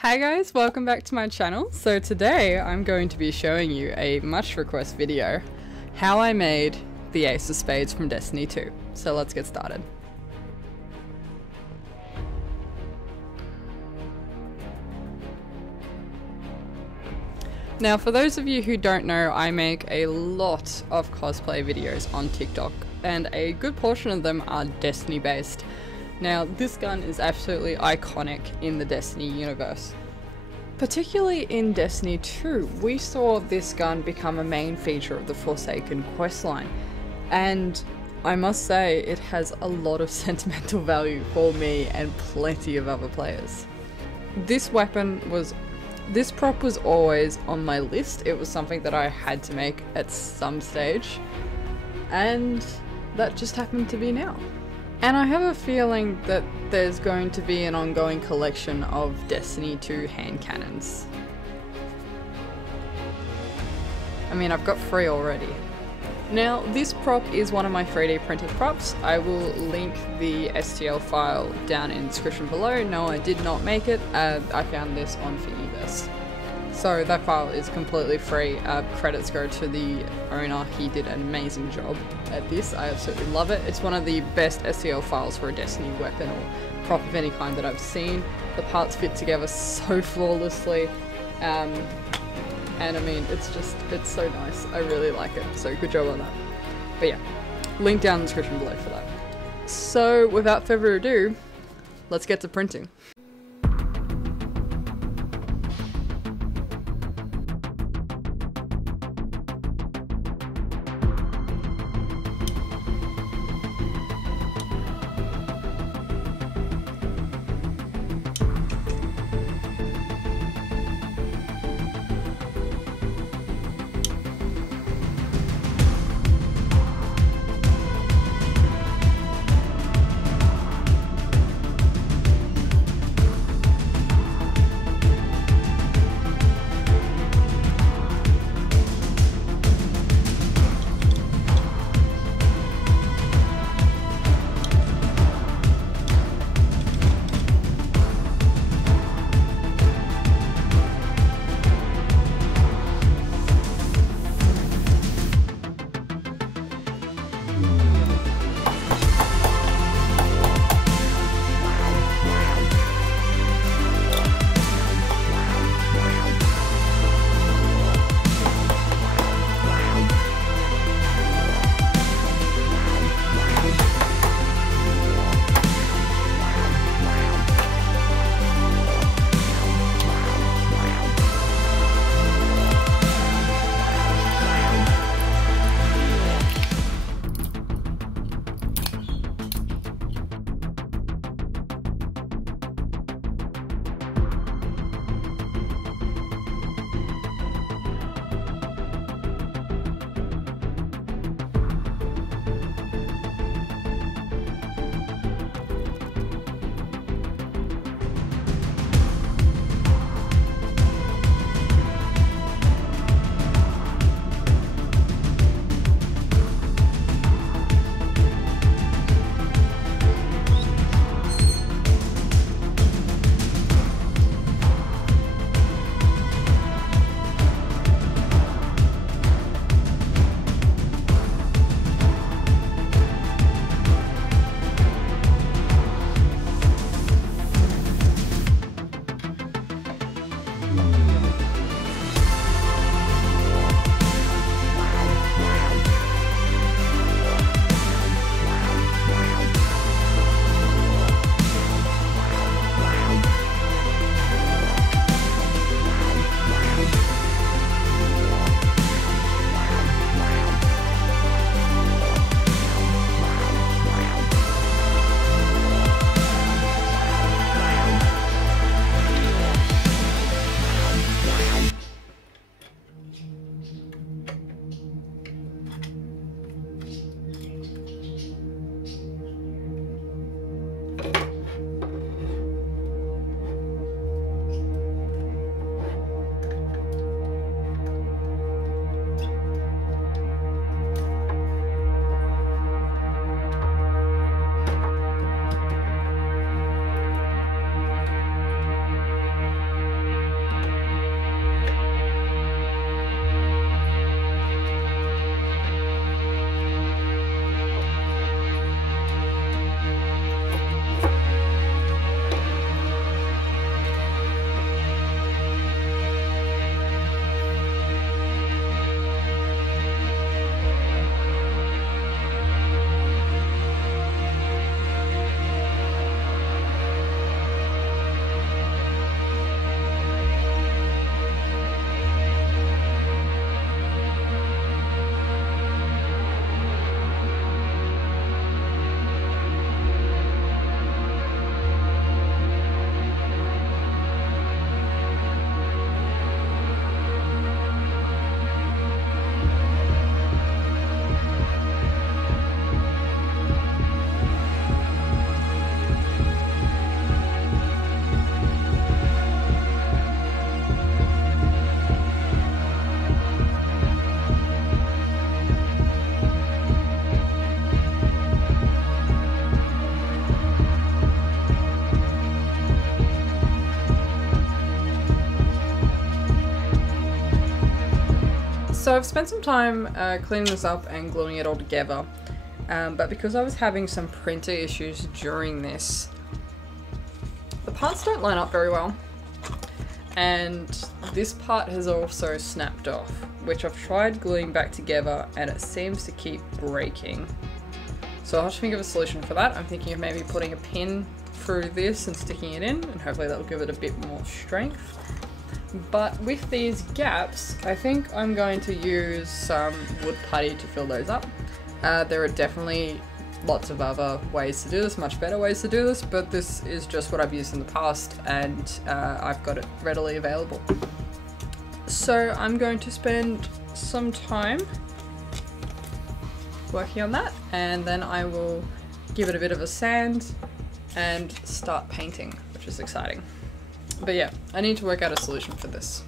Hi guys, welcome back to my channel. So today I'm going to be showing you a much requested video, how I made the Ace of Spades from Destiny 2. So let's get started. Now for those of you who don't know, I make a lot of cosplay videos on TikTok and a good portion of them are Destiny based. Now this gun is absolutely iconic in the Destiny universe. Particularly in Destiny 2, we saw this gun become a main feature of the Forsaken questline, and I must say it has a lot of sentimental value for me and plenty of other players. This prop was always on my list. It was something that I had to make at some stage, and that just happened to be now. And I have a feeling that there's going to be an ongoing collection of Destiny 2 hand cannons. I mean, I've got 3 already. Now, this prop is one of my 3D printed props. I will link the STL file down in the description below. No, I did not make it. I found this on Thingiverse. So that file is completely free. Credits go to the owner. He did an amazing job at this. I absolutely love it. It's one of the best STL files for a Destiny weapon or prop of any kind that I've seen. The parts fit together so flawlessly. And I mean, it's so nice. I really like it. So good job on that. But yeah, link down in the description below for that. So without further ado, let's get to printing. So I've spent some time cleaning this up and gluing it all together, but because I was having some printer issues during this, the parts don't line up very well, and this part has also snapped off, which I've tried gluing back together and it seems to keep breaking. So I'll have to think of a solution for that. I'm thinking of maybe putting a pin through this and sticking it in, and hopefully that'll give it a bit more strength. But with these gaps, I think I'm going to use some wood putty to fill those up. There are definitely lots of other ways to do this, much better ways to do this, but this is just what I've used in the past, and I've got it readily available. So I'm going to spend some time working on that, and then I will give it a bit of a sand and start painting, which is exciting. But yeah, I need to work out a solution for this.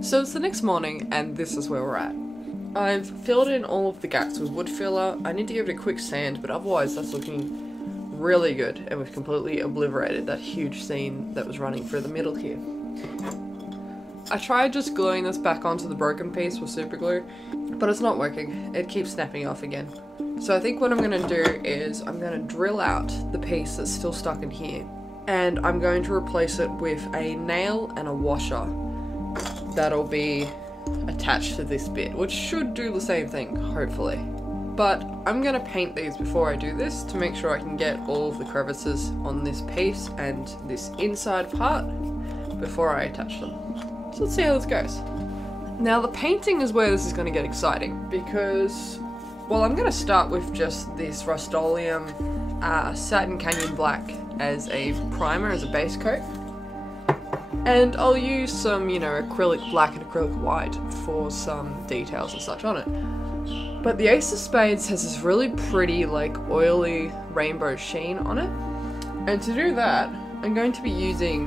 So it's the next morning and this is where we're at. I've filled in all of the gaps with wood filler. I need to give it a quick sand, but otherwise that's looking really good, and we've completely obliterated that huge seam that was running through the middle here. I tried just gluing this back onto the broken piece with super glue, but it's not working. It keeps snapping off again. So I think what I'm going to do is I'm going to drill out the piece that's still stuck in here, and I'm going to replace it with a nail and a washer that'll be attached to this bit, which should do the same thing, hopefully. But I'm going to paint these before I do this to make sure I can get all of the crevices on this piece and this inside part before I attach them. So let's see how this goes. Now the painting is where this is going to get exciting, because, well, I'm going to start with just this Rust-Oleum Satin Canyon Black as a primer, as a base coat. And I'll use some, you know, acrylic black and acrylic white for some details and such on it. But the Ace of Spades has this really pretty, like, oily rainbow sheen on it. And to do that, I'm going to be using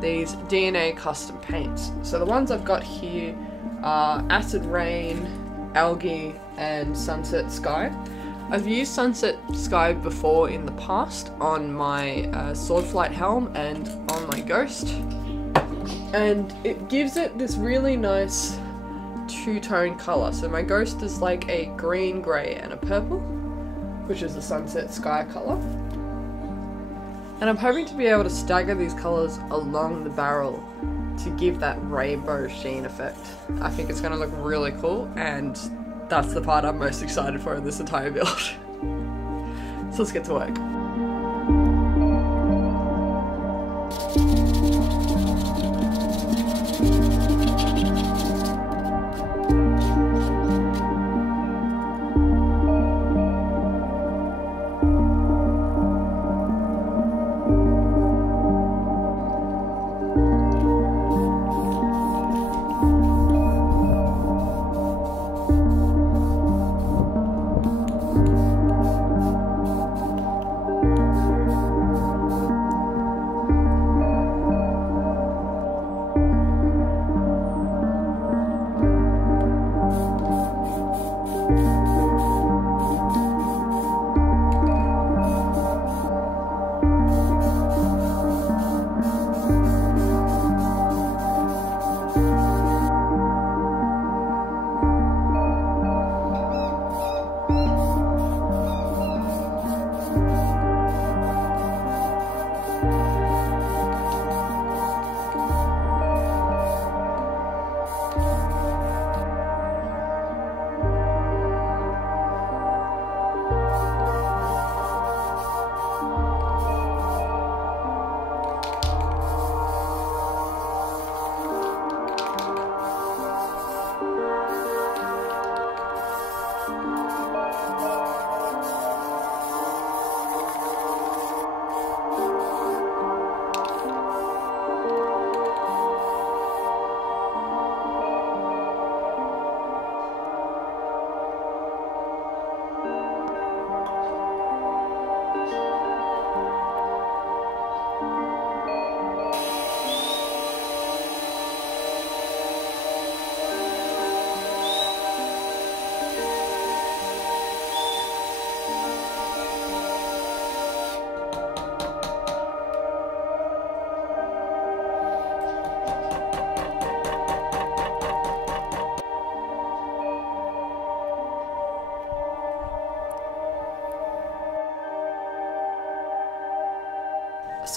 these DNA custom paints. So the ones I've got here are Acid Rain, Algae, and Sunset Sky. I've used Sunset Sky before in the past on my Swordflight helm and on my Ghost. And it gives it this really nice two-tone colour. So my Ghost is like a green, grey and a purple, which is the Sunset Sky colour. And I'm hoping to be able to stagger these colours along the barrel to give that rainbow sheen effect. I think it's going to look really cool, and that's the part I'm most excited for in this entire build. So let's get to work.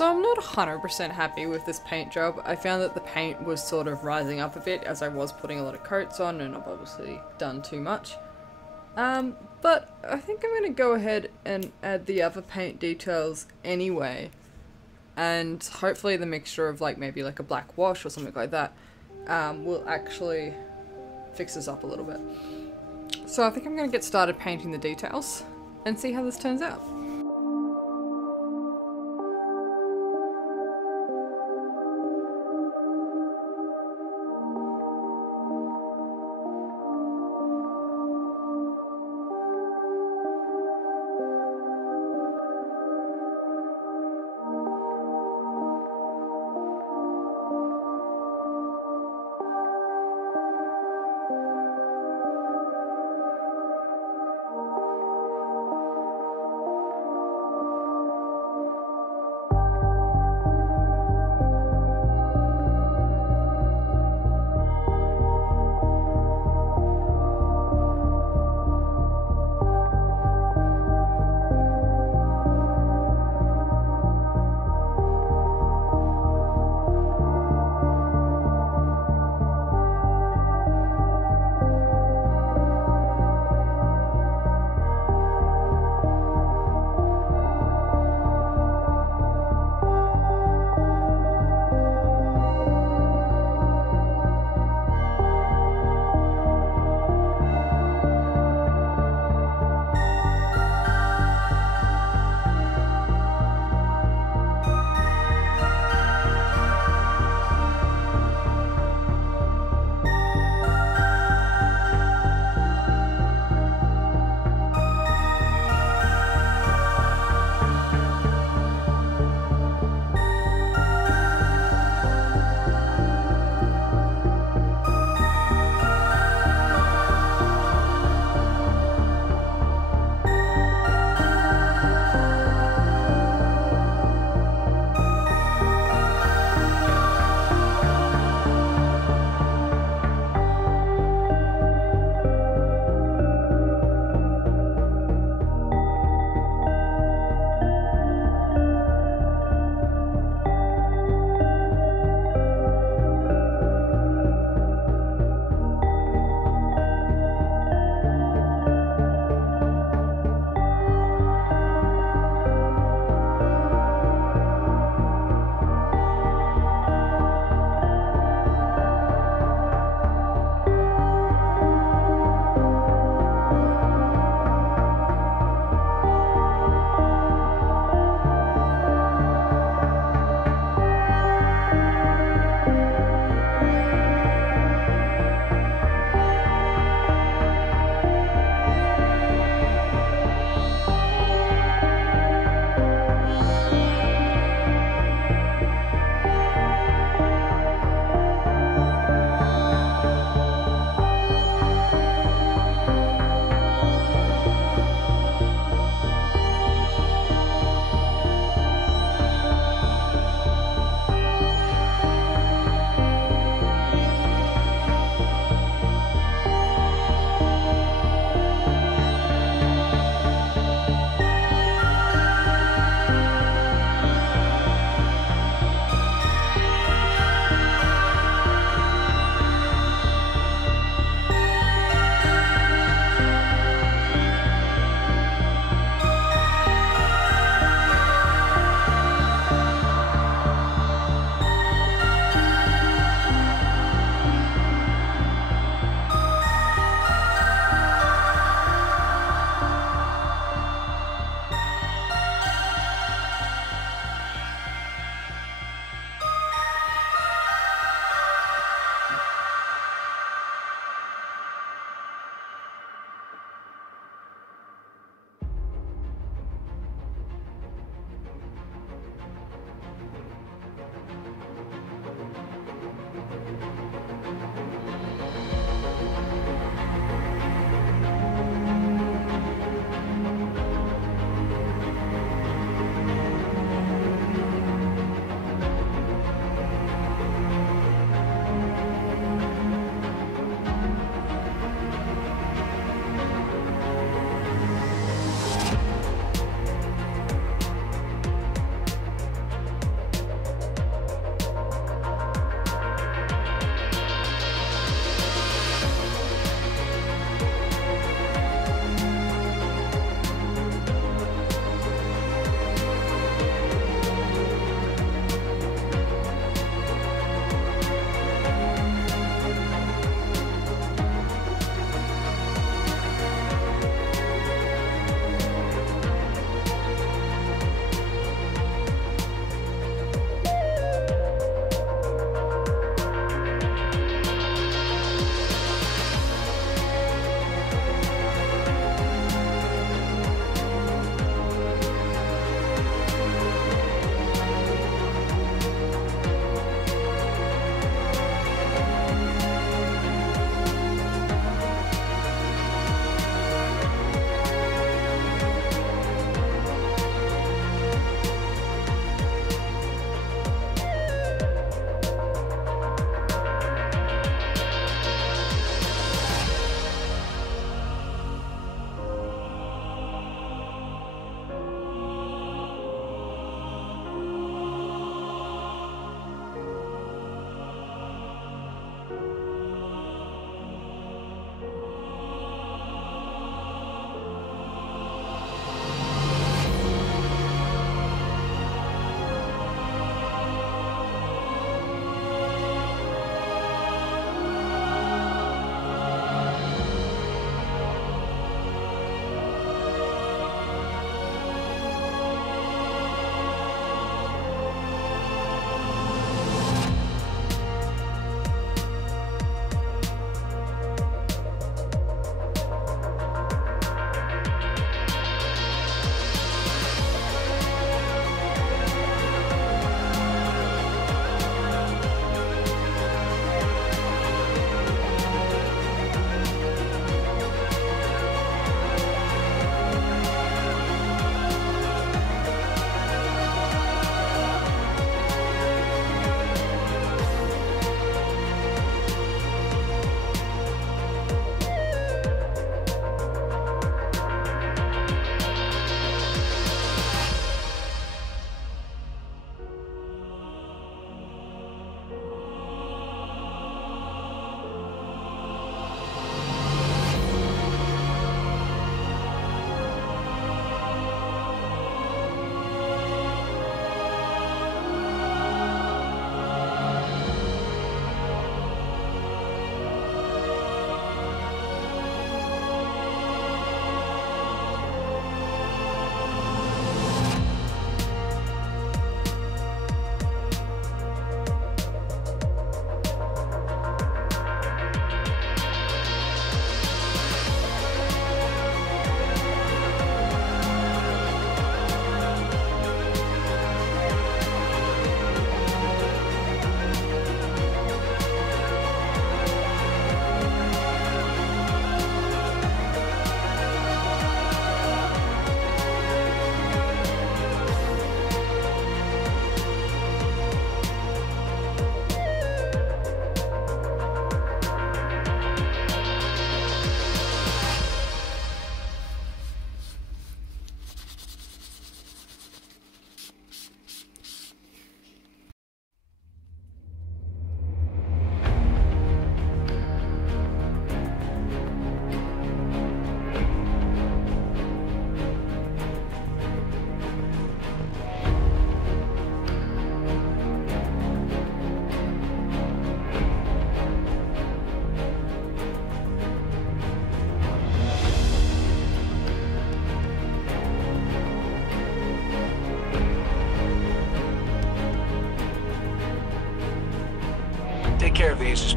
So I'm not 100% happy with this paint job. I found that the paint was sort of rising up a bit as I was putting a lot of coats on, and I've obviously done too much. But I think I'm going to go ahead and add the other paint details anyway. And hopefully the mixture of like maybe like a black wash or something like that will actually fix this up a little bit. So I think I'm going to get started painting the details and see how this turns out.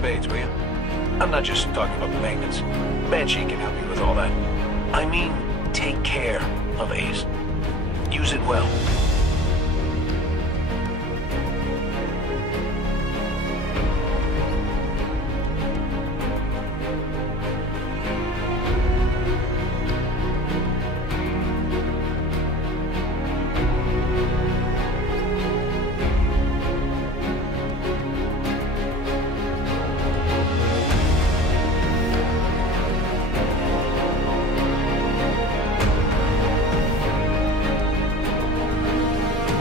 Spades, will you? I'm not just talking about maintenance. Banshee can help you with all that. I mean, take care of Ace. Use it well.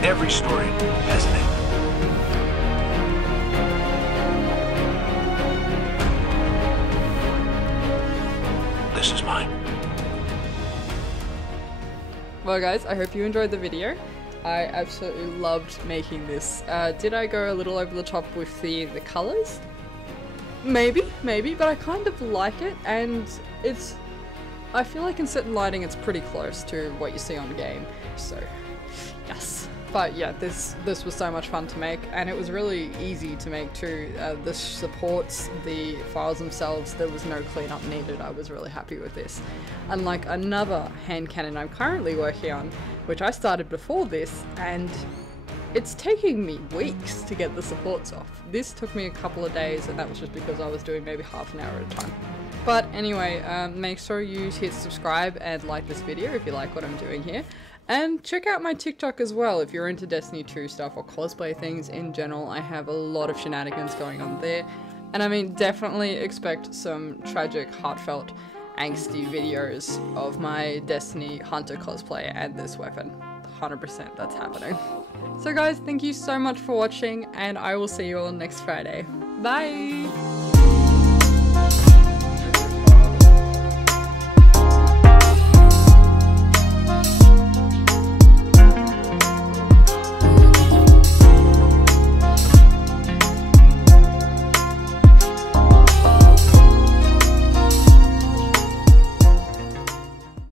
Every story has an end. This is mine. Well guys, I hope you enjoyed the video. I absolutely loved making this. Did I go a little over the top with the colors? Maybe, but I kind of like it, and I feel like in certain lighting it's pretty close to what you see on the game, so yes. But yeah, this was so much fun to make, and it was really easy to make too. This supports the files themselves. There was no cleanup needed. I was really happy with this. Unlike another hand cannon I'm currently working on, which I started before this, and it's taking me weeks to get the supports off. This took me a couple of days, and that was just because I was doing maybe half an hour at a time. But anyway, make sure you hit subscribe and like this video if you like what I'm doing here. And check out my TikTok as well if you're into Destiny 2 stuff or cosplay things in general. I have a lot of shenanigans going on there. And I mean, definitely expect some tragic, heartfelt, angsty videos of my Destiny Hunter cosplay and this weapon. 100% that's happening. So guys, thank you so much for watching, and I will see you all next Friday. Bye!